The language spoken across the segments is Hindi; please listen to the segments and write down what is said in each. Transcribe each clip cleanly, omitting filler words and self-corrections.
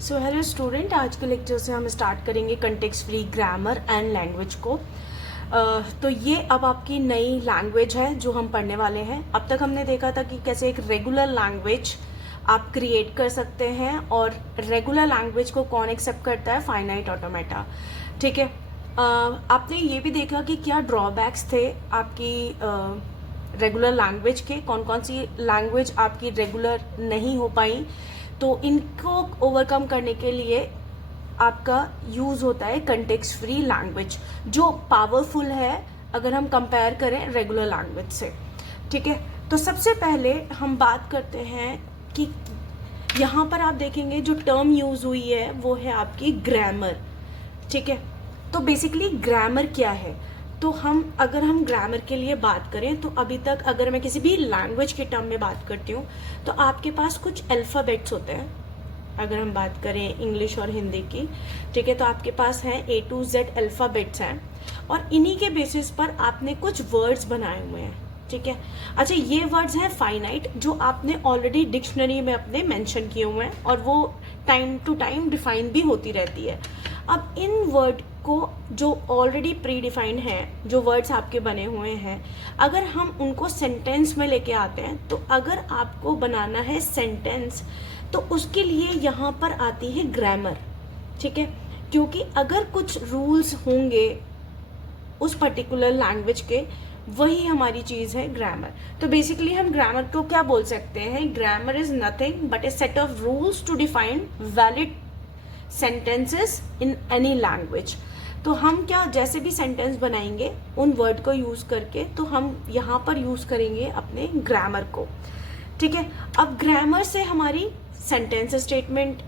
सो हेलो स्टूडेंट, आज के लेक्चर से हम स्टार्ट करेंगे context free grammar and language को। तो ये अब आपकी नई लैंग्वेज है जो हम पढ़ने वाले हैं। अब तक हमने देखा था कि कैसे एक रेगुलर लैंग्वेज आप क्रिएट कर सकते हैं, और रेगुलर लैंग्वेज को कौन एक्सेप्ट करता है? Finite automata. ठीक है। आपने ये भी देखा कि क्या ड्रॉबैक्स थे आपकी रेगुलर लैंग्वेज के, कौन कौन सी लैंग्वेज आपकी रेगुलर नहीं हो पाई। तो इनको ओवरकम करने के लिए आपका यूज़ होता है कंटेक्स्ट फ्री लैंग्वेज, जो पावरफुल है अगर हम कंपेयर करें रेगुलर लैंग्वेज से। ठीक है। तो सबसे पहले हम बात करते हैं कि यहाँ पर आप देखेंगे जो टर्म यूज़ हुई है वो है आपकी ग्रामर। ठीक है। तो बेसिकली ग्रामर क्या है? तो अगर हम ग्रामर के लिए बात करें, तो अभी तक अगर मैं किसी भी लैंग्वेज के टर्म में बात करती हूँ तो आपके पास कुछ अल्फ़ाबेट्स होते हैं। अगर हम बात करें इंग्लिश और हिंदी की, ठीक है, तो आपके पास है A to Z अल्फ़ाबेट्स हैं, और इन्हीं के बेसिस पर आपने कुछ वर्ड्स बनाए हुए हैं। ठीक है। अच्छा, ये वर्ड्स हैं फाइनाइट, जो आपने ऑलरेडी डिक्शनरी में अपने मेंशन किए हुए हैं, और वो टाइम टू टाइम डिफाइन भी होती रहती है। अब इन वर्ड को जो ऑलरेडी प्री डिफाइंड है, जो वर्ड्स आपके बने हुए हैं, अगर हम उनको सेंटेंस में लेके आते हैं, तो अगर आपको बनाना है सेंटेंस, तो उसके लिए यहाँ पर आती है ग्रामर। ठीक है। क्योंकि अगर कुछ रूल्स होंगे उस पर्टिकुलर लैंग्वेज के, वही हमारी चीज़ है ग्रामर। तो बेसिकली हम ग्रामर को क्या बोल सकते हैं? Grammar is nothing but a set of rules to define valid sentences in any language. तो हम क्या, जैसे भी सेंटेंस बनाएंगे उन वर्ड को यूज़ करके, तो हम यहाँ पर यूज़ करेंगे अपने ग्रामर को। ठीक है। अब ग्रामर से हमारी सेंटेंस स्टेटमेंट,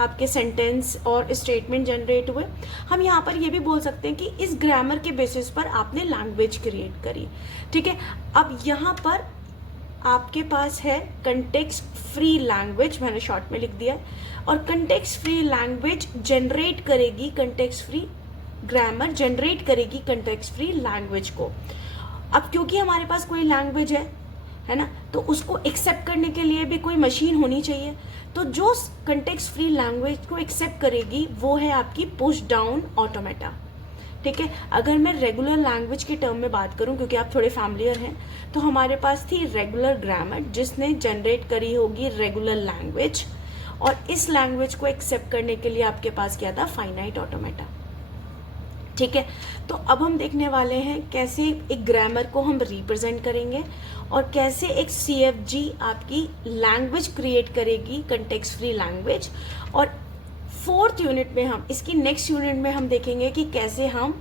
आपके सेंटेंस और स्टेटमेंट जनरेट हुए। हम यहाँ पर ये भी बोल सकते हैं कि इस ग्रामर के बेसिस पर आपने लैंग्वेज क्रिएट करी। ठीक है। अब यहाँ पर आपके पास है कंटेक्स्ट फ्री लैंग्वेज, मैंने शॉर्ट में लिख दिया है, और कंटेक्स्ट फ्री लैंग्वेज जनरेट करेगी कंटेक्स्ट फ्री ग्रामर, जनरेट करेगी कंटेक्स्ट फ्री लैंग्वेज को। अब क्योंकि हमारे पास कोई लैंग्वेज है ना, तो उसको एक्सेप्ट करने के लिए भी कोई मशीन होनी चाहिए। तो जो कंटेक्स्ट फ्री लैंग्वेज को एक्सेप्ट करेगी वो है आपकी पुश डाउन ऑटोमेटा। ठीक है। अगर मैं रेगुलर लैंग्वेज के टर्म में बात करूं, क्योंकि आप थोड़े फैमिलियर हैं, तो हमारे पास थी रेगुलर ग्रामर, जिसने जनरेट करी होगी रेगुलर लैंग्वेज, और इस लैंग्वेज को एक्सेप्ट करने के लिए आपके पास क्या था? Finite automata. ठीक है। तो अब हम देखने वाले हैं कैसे एक ग्रामर को हम रिप्रेजेंट करेंगे, और कैसे एक CFG आपकी लैंग्वेज क्रिएट करेगी, कंटेक्स्ट फ्री लैंग्वेज। और फोर्थ यूनिट में हम, इसकी नेक्स्ट यूनिट में हम देखेंगे कि कैसे हम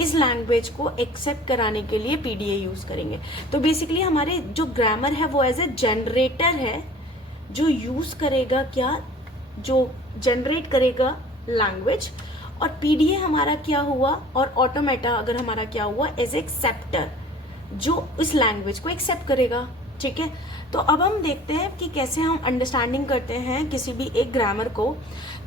इस लैंग्वेज को एक्सेप्ट कराने के लिए PDA यूज करेंगे। तो बेसिकली हमारे जो ग्रामर है वो एज ए जनरेटर है, जो यूज करेगा क्या, जो जनरेट करेगा लैंग्वेज, और PDA हमारा क्या हुआ, और ऑटोमेटा अगर हमारा क्या हुआ, एज एक्सेप्टर, जो इस लैंग्वेज को एक्सेप्ट करेगा। ठीक है। तो अब हम देखते हैं कि कैसे हम अंडरस्टैंडिंग करते हैं किसी भी एक ग्रामर को।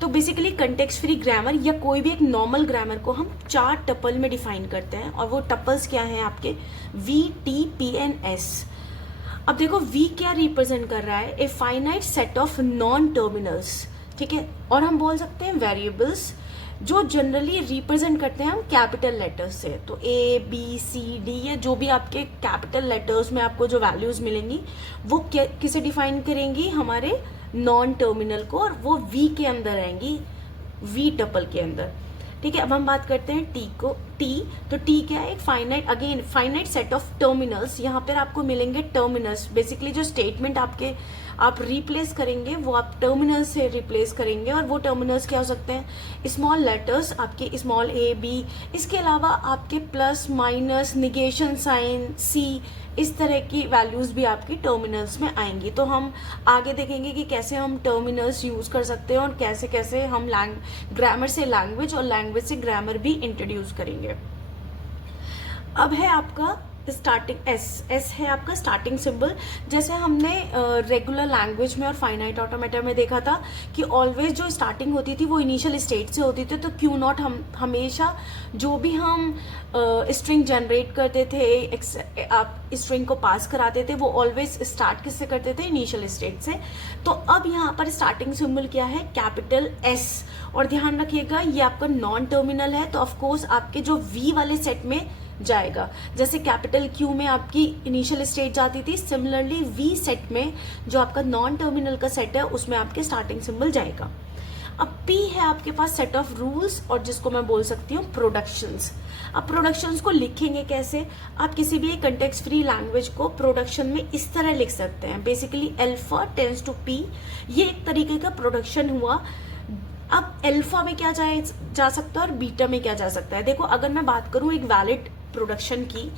तो बेसिकली कंटेक्स्ट फ्री ग्रामर या कोई भी एक नॉर्मल ग्रामर को हम 4 टपल में डिफाइन करते हैं, और वो टपल्स क्या हैं आपके? V, T, P and S। अब देखो V क्या रिप्रेजेंट कर रहा है? A finite set of non terminals. ठीक है। और हम बोल सकते हैं वेरिएबल्स, जो जनरली रिप्रेजेंट करते हैं हम कैपिटल लेटर्स से। तो A, B, C, D, या जो भी आपके कैपिटल लेटर्स में आपको जो वैल्यूज मिलेंगी, वो किसे डिफाइन करेंगी? हमारे नॉन टर्मिनल को, और वो V के अंदर आएंगी, V टपल के अंदर। ठीक है। अब हम बात करते हैं T को। T, तो T क्या है? एक finite, again finite set of terminals. यहाँ पर आपको मिलेंगे टर्मिनल्स। बेसिकली जो स्टेटमेंट आप रिप्लेस करेंगे वो आप टर्मिनल से रिप्लेस करेंगे, और वो टर्मिनल्स क्या हो सकते हैं? स्मॉल लेटर्स आपके, स्मॉल A, B, इसके अलावा आपके plus, minus, negation sign, C, इस तरह की वैल्यूज भी आपकी टर्मिनल्स में आएंगी। तो हम आगे देखेंगे कि कैसे हम टर्मिनल्स यूज कर सकते हैं, और कैसे कैसे हम ग्रामर से लैंग्वेज और लैंग्वेज से ग्रामर भी इंट्रोड्यूस करेंगे। अब है आपका स्टार्टिंग एस है आपका स्टार्टिंग सिंबल। जैसे हमने रेगुलर लैंग्वेज में और फाइनाइट ऑटोमेटा में देखा था कि ऑलवेज जो स्टार्टिंग होती थी वो इनिशियल स्टेट से होती थी, तो क्यू नॉट हम हमेशा जो भी हम स्ट्रिंग जनरेट करते थे, आप स्ट्रिंग को पास कराते थे, वो ऑलवेज स्टार्ट किससे करते थे, इनिशियल स्टेट से। तो अब यहाँ पर स्टार्टिंग सिंबल क्या है, कैपिटल एस। और ध्यान रखिएगा ये आपका नॉन टर्मिनल है, तो ऑफकोर्स आपके जो वी वाले सेट में जाएगा। जैसे कैपिटल क्यू में आपकी इनिशियल स्टेट जाती थी, सिमिलरली वी सेट में जो आपका नॉन टर्मिनल का सेट है उसमें आपके स्टार्टिंग सिंबल जाएगा। अब पी है आपके पास सेट ऑफ रूल्स, और जिसको मैं बोल सकती हूँ प्रोडक्शंस। अब प्रोडक्शंस को लिखेंगे कैसे, आप किसी भी कंटेक्स्ट फ्री लैंग्वेज को प्रोडक्शन में इस तरह लिख सकते हैं, basically alpha tends to P, ये एक तरीके का प्रोडक्शन हुआ। अब अल्फा में क्या जा सकता है और बीटा में क्या जा सकता है। देखो अगर मैं बात करूं एक वैलिड प्रोडक्शन की,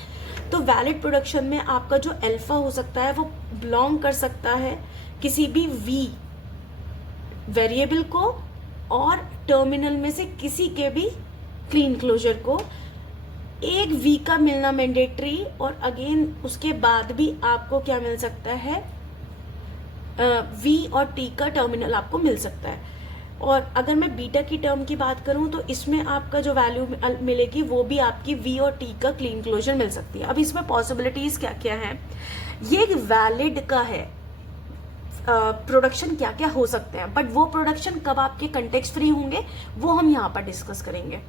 तो वैलिड प्रोडक्शन में आपका जो अल्फा हो सकता है वो बिलोंग कर सकता है किसी भी वी वेरिएबल को, और टर्मिनल में से किसी के भी क्लीन क्लोजर को। एक वी का मिलना मैंडेटरी, और अगेन उसके बाद भी आपको क्या मिल सकता है, वी और टी का टर्मिनल आपको मिल सकता है। और अगर मैं बीटा की टर्म की बात करूं तो इसमें आपका जो वैल्यू मिलेगी वो भी आपकी वी और टी का क्लीन क्लोजर मिल सकती है। अब इसमें पॉसिबिलिटीज क्या क्या है, ये वैलिड का है प्रोडक्शन क्या क्या हो सकते हैं, बट वो प्रोडक्शन कब आपके कंटेक्स्ट फ्री होंगे वो हम यहाँ पर डिस्कस करेंगे।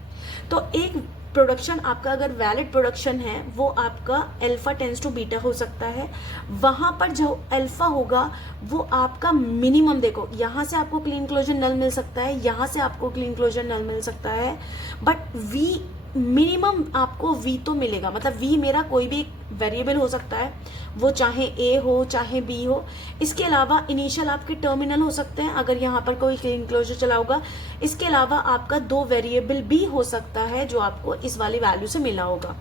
तो एक प्रोडक्शन आपका अगर वैलिड प्रोडक्शन है वो आपका अल्फा टेंड्स टू बीटा हो सकता है। वहां पर जो अल्फा होगा वो आपका मिनिमम, देखो यहाँ से आपको क्लीन क्लोजर नल मिल सकता है, यहाँ से आपको क्लीन क्लोजर नल मिल सकता है, बट वी मिनिमम आपको वी तो मिलेगा। मतलब वी मेरा कोई भी वेरिएबल हो सकता है, वो चाहे ए हो चाहे बी हो। इसके अलावा इनिशियल आपके टर्मिनल हो सकते हैं अगर यहाँ पर कोई क्लीन क्लोजर चला होगा। इसके अलावा आपका दो वेरिएबल भी हो सकता है जो आपको इस वाली वैल्यू से मिला होगा।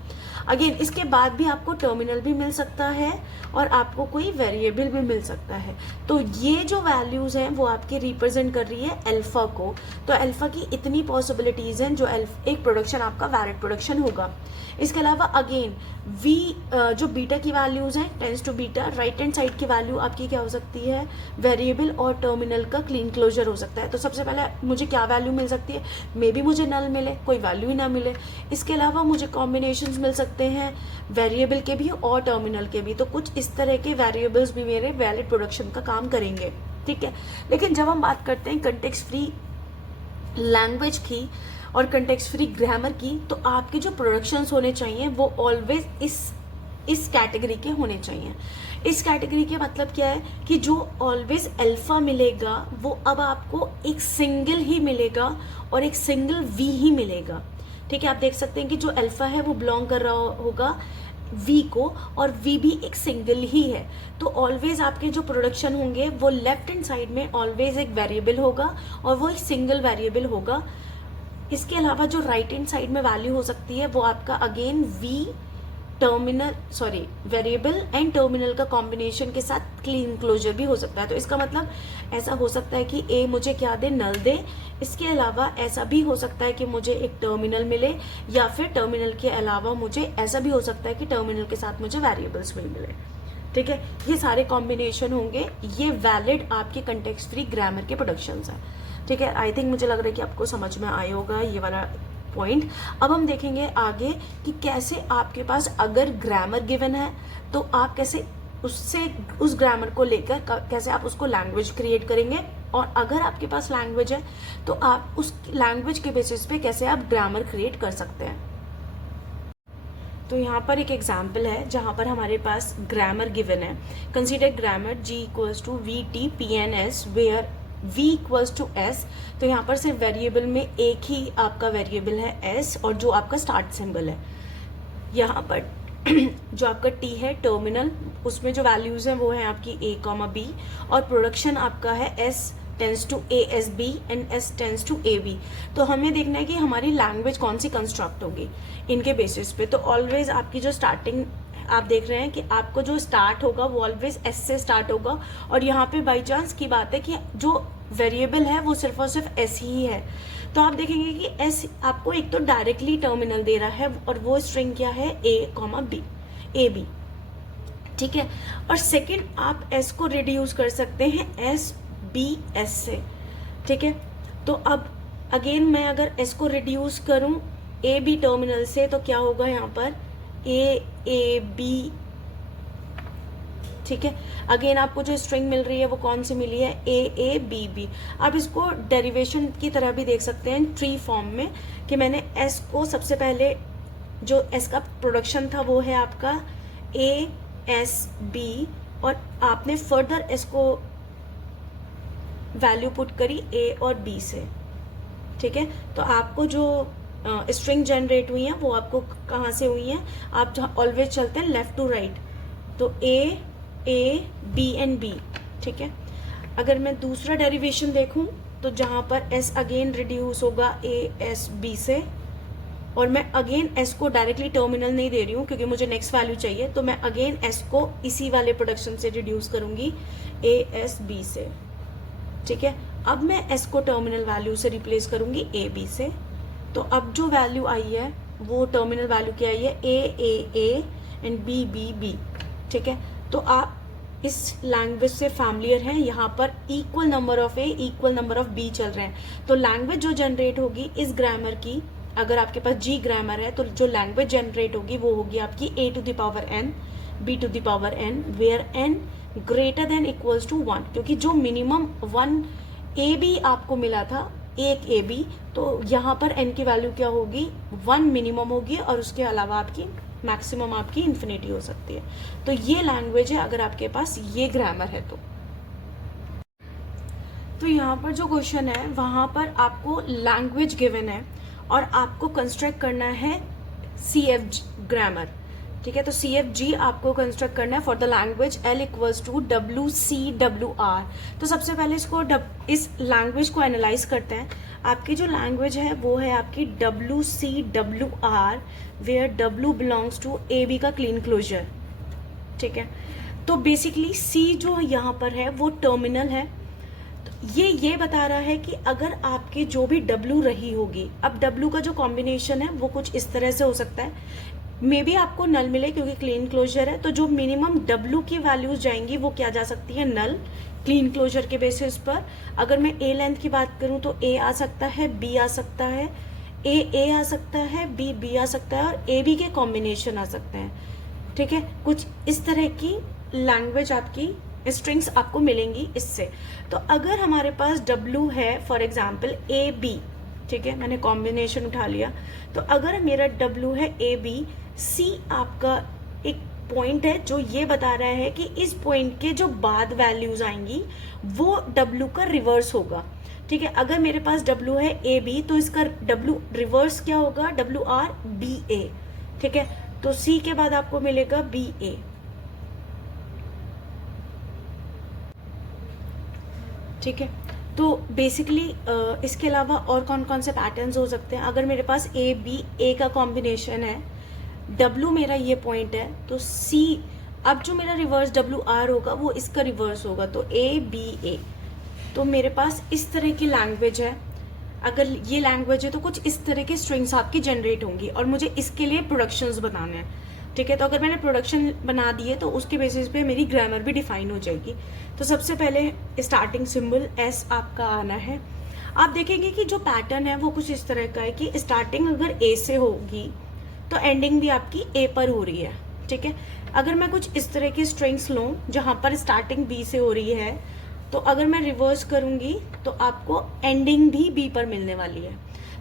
अगेन इसके बाद भी आपको टर्मिनल भी मिल सकता है और आपको कोई वेरिएबल भी मिल सकता है। तो ये जो वैल्यूज हैं वो आपकी रिप्रेजेंट कर रही है अल्फा को। तो अल्फा की इतनी पॉसिबिलिटीज हैं जो एक प्रोडक्शन आपका वैलिड प्रोडक्शन होगा। इसके अलावा अगेन वी जो बीटा की वैल्यूज हैं tends to beta, right hand side की वैल्यू आपकी क्या हो सकती है, वेरिएबल और टर्मिनल का क्लीन क्लोजर हो सकता है। तो सबसे पहले मुझे क्या वैल्यू मिल सकती है, मे बी मुझे नल मिले, कोई वैल्यू ही ना मिले। इसके अलावा मुझे कॉम्बिनेशंस मिल सकते हैं वेरिएबल के भी और टर्मिनल के भी। तो कुछ इस तरह के वेरिएबल्स भी मेरे वैलिड प्रोडक्शन का काम करेंगे, ठीक है। लेकिन जब हम बात करते हैं कंटेक्स्ट फ्री लैंग्वेज की और कंटेक्स्ट फ्री ग्रामर की, तो आपके जो प्रोडक्शंस होने चाहिए वो ऑलवेज इस कैटेगरी के होने चाहिए। इस कैटेगरी के मतलब क्या है कि जो ऑलवेज अल्फा मिलेगा वो अब आपको एक सिंगल ही मिलेगा और एक सिंगल वी ही मिलेगा, ठीक है। आप देख सकते हैं कि जो अल्फा है वो बिलोंग कर रहा होगा वी को, और वी भी एक सिंगल ही है। तो ऑलवेज आपके जो प्रोडक्शन होंगे वो लेफ्ट हैंड साइड में ऑलवेज एक वेरिएबल होगा और वो एक सिंगल वेरिएबल होगा। इसके अलावा जो राइट हैंड साइड में वैल्यू हो सकती है वो आपका again V variable and terminal का कॉम्बिनेशन के साथ क्लीन क्लोजर भी हो सकता है। तो इसका मतलब ऐसा हो सकता है कि ए मुझे क्या दे, नल दे। इसके अलावा ऐसा भी हो सकता है कि मुझे एक टर्मिनल मिले, या फिर टर्मिनल के अलावा मुझे ऐसा भी हो सकता है कि टर्मिनल के साथ मुझे वेरिएबल्स भी मिले, ठीक है। ये सारे कॉम्बिनेशन होंगे, ये वैलिड आपके कंटेक्स्ट फ्री ग्रामर के प्रोडक्शंस हैं, ठीक है। आई थिंक मुझे लग रहा है कि आपको समझ में आया होगा ये वाला पॉइंट। अब हम देखेंगे आगे कि कैसे आपके पास अगर ग्रामर गिवन है तो आप कैसे उस ग्रामर को लेकर कैसे आप उसको लैंग्वेज क्रिएट करेंगे, और अगर आपके पास लैंग्वेज है तो आप उस लैंग्वेज के बेसिस पे कैसे आप ग्रामर क्रिएट कर सकते हैं। तो यहाँ पर एक एग्जाम्पल है जहाँ पर हमारे पास ग्रामर गिवन है। Consider grammar G equals to VT PNS where V equals to S। तो यहाँ पर सिर्फ वेरिएबल में एक ही आपका वेरिएबल है S, और जो आपका स्टार्ट सिंबल है यहाँ पर जो आपका T है टर्मिनल, उसमें जो वैल्यूज हैं वो है आपकी A, B, और प्रोडक्शन आपका है S tends to ASB and S tends to AB। तो हमें देखना है कि हमारी लैंग्वेज कौन सी कंस्ट्रक्ट होगी इनके बेसिस पे। तो ऑलवेज आपकी जो स्टार्टिंग आप देख रहे हैं कि आपको जो स्टार्ट होगा वो ऑलवेज S से स्टार्ट होगा, और यहाँ पे बाई चांस की बात है कि जो वेरिएबल है वो सिर्फ और सिर्फ S ही है। तो आप देखेंगे कि S आपको एक तो डायरेक्टली टर्मिनल दे रहा है, और वो स्ट्रिंग क्या है A, B। ए बी, ठीक है। और सेकंड आप एस को रिड्यूस कर सकते हैं एस बी एस से, ठीक है। तो अब अगेन मैं अगर एस को रिड्यूस करूं ए बी टर्मिनल से तो क्या होगा यहाँ पर ए बी, ठीक है। अगेन आपको जो स्ट्रिंग मिल रही है वो कौन सी मिली है, ए बी बी। आप इसको डेरिवेशन की तरह भी देख सकते हैं ट्री फॉर्म में, कि मैंने एस को सबसे पहले जो एस का प्रोडक्शन था वो है आपका ए एस बी, और आपने फर्दर एस को वैल्यू पुट करी ए और बी से, ठीक है। तो आपको जो स्ट्रिंग जनरेट हुई है वो आपको कहाँ से हुई है, आप जहाँ ऑलवेज चलते हैं लेफ्ट टू राइट, तो ए बी एंड बी, ठीक है। अगर मैं दूसरा डेरिवेशन देखूं तो जहां पर एस अगेन रिड्यूस होगा ए एस बी से, और मैं अगेन एस को डायरेक्टली टर्मिनल नहीं दे रही हूँ क्योंकि मुझे नेक्स्ट वैल्यू चाहिए, तो मैं अगेन एस को इसी वाले प्रोडक्शन से रिड्यूस करूंगी ए एस बी से, ठीक है। अब मैं एस को टर्मिनल वैल्यू से रिप्लेस करूंगी ए बी से, तो अब जो वैल्यू आई है वो टर्मिनल वैल्यू क्या आई है, A and B B B, ठीक है। तो आप इस लैंग्वेज से फैमिलियर हैं, यहाँ पर equal number of A equal number of B चल रहे हैं, तो लैंग्वेज जो जनरेट होगी इस ग्रामर की, अगर आपके पास जी ग्रामर है तो जो लैंग्वेज जनरेट होगी वो होगी आपकी A to the power N B to the power N, where N greater than equals to 1, क्योंकि जो मिनिमम 1 ए बी आपको मिला था, एक ए बी, तो यहाँ पर एन की वैल्यू क्या होगी, 1 मिनिमम होगी, और उसके अलावा आपकी मैक्सिमम आपकी इन्फिनिटी हो सकती है। तो ये लैंग्वेज है अगर आपके पास ये ग्रामर है तो यहाँ पर जो क्वेश्चन है वहां पर आपको लैंग्वेज गिवन है और आपको कंस्ट्रक्ट करना है सी एफ ग्रामर, ठीक है। तो सी एफ जी आपको कंस्ट्रक्ट करना है for the language L equals to W C W R. तो सबसे पहले इस लैंग्वेज को एनालाइज करते हैं। आपकी जो लैंग्वेज है वो है आपकी W C W R, where W belongs to A B का क्लीन क्लोजर, ठीक है। तो बेसिकली सी जो यहाँ पर है वो टर्मिनल है, तो ये बता रहा है कि अगर आपकी जो भी डब्ल्यू रही होगी, अब डब्ल्यू का जो कॉम्बिनेशन है वो कुछ इस तरह से हो सकता है, मे बी आपको नल मिले क्योंकि क्लीन क्लोजर है, तो जो मिनिमम डब्ल्यू की वैल्यूज जाएंगी वो क्या जा सकती है, नल, क्लीन क्लोजर के बेसिस पर। अगर मैं ए लेंथ की बात करूं तो ए आ सकता है, बी आ सकता है, ए आ सकता है, बी आ सकता है, और ए बी के कॉम्बिनेशन आ सकते हैं, ठीक है। कुछ इस तरह की लैंग्वेज आपकी स्ट्रिंग्स आपको मिलेंगी इससे। तो अगर हमारे पास डब्ल्यू है फॉर एग्जाम्पल ए बी, ठीक है, मैंने कॉम्बिनेशन उठा लिया, तो अगर मेरा डब्ल्यू है ए बी, सी आपका एक पॉइंट है जो ये बता रहा है कि इस पॉइंट के जो बाद वैल्यूज आएंगी वो डब्ल्यू का रिवर्स होगा, ठीक है। अगर मेरे पास डब्ल्यू है ए बी तो इसका डब्ल्यू रिवर्स क्या होगा, डब्ल्यू आर बी ए, ठीक है। तो सी के बाद आपको मिलेगा बी ए, ठीक है। तो बेसिकली इसके अलावा और कौन कौन से पैटर्न्स हो सकते हैं, अगर मेरे पास ए बी ए का कॉम्बिनेशन है, डब्ल्यू मेरा ये पॉइंट है, तो सी, अब जो मेरा रिवर्स डब्ल्यू आर होगा वो इसका रिवर्स होगा, तो ए बी ए। तो मेरे पास इस तरह की लैंग्वेज है, अगर ये लैंग्वेज है तो कुछ इस तरह की स्ट्रिंग्स आपकी जनरेट होंगी और मुझे इसके लिए प्रोडक्शंस बनाने हैं, ठीक है। तो अगर मैंने प्रोडक्शन बना दिए तो उसके बेसिस पे मेरी ग्रामर भी डिफाइन हो जाएगी। तो सबसे पहले स्टार्टिंग सिंबल एस आपका आना है। आप देखेंगे कि जो पैटर्न है वो कुछ इस तरह का है कि स्टार्टिंग अगर ए से होगी तो एंडिंग भी आपकी ए पर हो रही है, ठीक है। अगर मैं कुछ इस तरह की स्ट्रिंग्स लूँ जहां पर स्टार्टिंग बी से हो रही है, तो अगर मैं रिवर्स करूंगी तो आपको एंडिंग भी बी पर मिलने वाली है।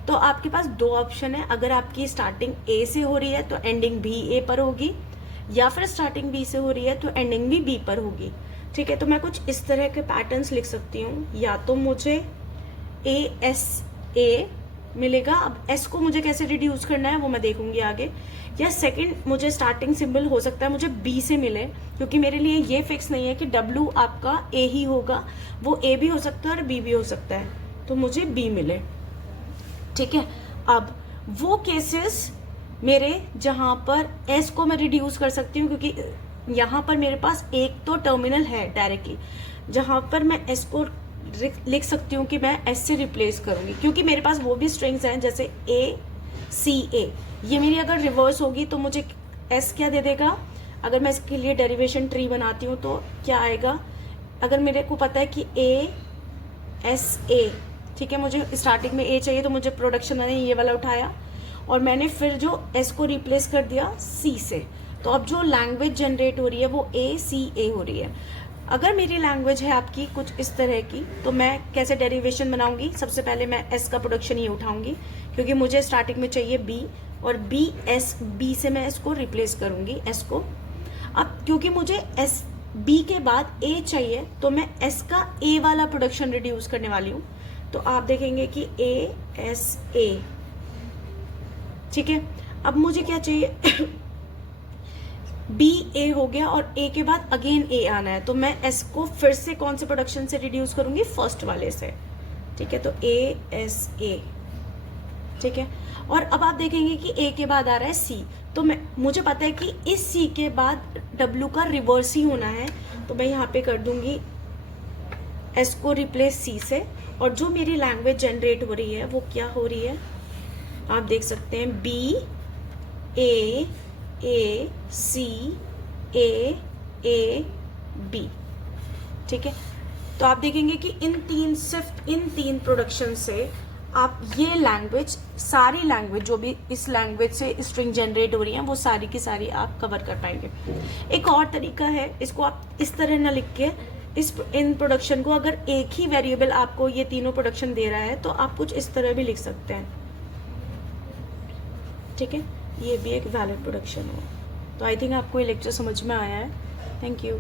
तो आपके पास दो ऑप्शन है, अगर आपकी स्टार्टिंग ए से हो रही है तो एंडिंग भी ए पर होगी, या फिर स्टार्टिंग बी से हो रही है तो एंडिंग भी बी पर होगी, ठीक है। तो मैं कुछ इस तरह के पैटर्न्स लिख सकती हूँ, या तो मुझे ए एस ए मिलेगा, अब एस को मुझे कैसे रिड्यूस करना है वो मैं देखूंगी आगे, या सेकंड मुझे स्टार्टिंग सिंबल हो सकता है मुझे बी से मिले, क्योंकि मेरे लिए ये फिक्स नहीं है कि डब्ल्यू आपका ए ही होगा, वो ए भी हो सकता है और बी भी हो सकता है, तो मुझे बी मिले, ठीक है। अब वो केसेस मेरे जहां पर एस को मैं रिड्यूस कर सकती हूँ, क्योंकि यहाँ पर मेरे पास एक तो टर्मिनल है डायरेक्टली, जहां पर मैं एस को लिख सकती हूँ कि मैं एस से रिप्लेस करूंगी, क्योंकि मेरे पास वो भी स्ट्रिंग्स हैं जैसे ए सी ए, ये मेरी अगर रिवर्स होगी तो मुझे एस क्या दे देगा, अगर मैं इसके लिए डेरिवेशन ट्री बनाती हूँ तो क्या आएगा, अगर मेरे को पता है कि ए एस ए, ठीक है, मुझे स्टार्टिंग में ए चाहिए तो मुझे प्रोडक्शन मैंने ये वाला उठाया और मैंने फिर जो एस को रिप्लेस कर दिया सी से, तो अब जो लैंग्वेज जनरेट हो रही है वो ए सी ए हो रही है। अगर मेरी लैंग्वेज है आपकी कुछ इस तरह की, तो मैं कैसे डेरिवेशन बनाऊंगी, सबसे पहले मैं एस का प्रोडक्शन ये उठाऊंगी क्योंकि मुझे स्टार्टिंग में चाहिए बी, और बी एस, बी से मैं इसको रिप्लेस करूंगी एस को। अब क्योंकि मुझे एस बी के बाद ए चाहिए तो मैं एस का ए वाला प्रोडक्शन रिड्यूस करने वाली हूँ, तो आप देखेंगे कि ए एस ए, ठीक है। अब मुझे क्या चाहिए बी ए हो गया और ए के बाद अगेन ए आना है, तो मैं एस को फिर से कौन से प्रोडक्शन से रिड्यूस करूंगी, फर्स्ट वाले से, ठीक है। तो ए एस ए, ठीक है। और अब आप देखेंगे कि ए के बाद आ रहा है सी, तो मुझे पता है कि इस सी के बाद डब्ल्यू का रिवर्स ही होना है, तो मैं यहाँ पे कर दूंगी एस को रिप्लेस सी से, और जो मेरी लैंग्वेज जनरेट हो रही है वो क्या हो रही है, आप देख सकते हैं B A C A B, ठीक है। तो आप देखेंगे कि सिर्फ इन तीन प्रोडक्शन से आप ये लैंग्वेज, सारी लैंग्वेज जो भी इस लैंग्वेज से स्ट्रिंग जनरेट हो रही है वो सारी की सारी आप कवर कर पाएंगे। एक और तरीका है, इसको आप इस तरह ना लिख के, इन प्रोडक्शन को अगर एक ही वेरिएबल आपको ये तीनों प्रोडक्शन दे रहा है तो आप कुछ इस तरह भी लिख सकते हैं, ठीक है। ये भी एक वैलिड प्रोडक्शन है। तो आई थिंक आपको ये लेक्चर समझ में आया है। Thank you.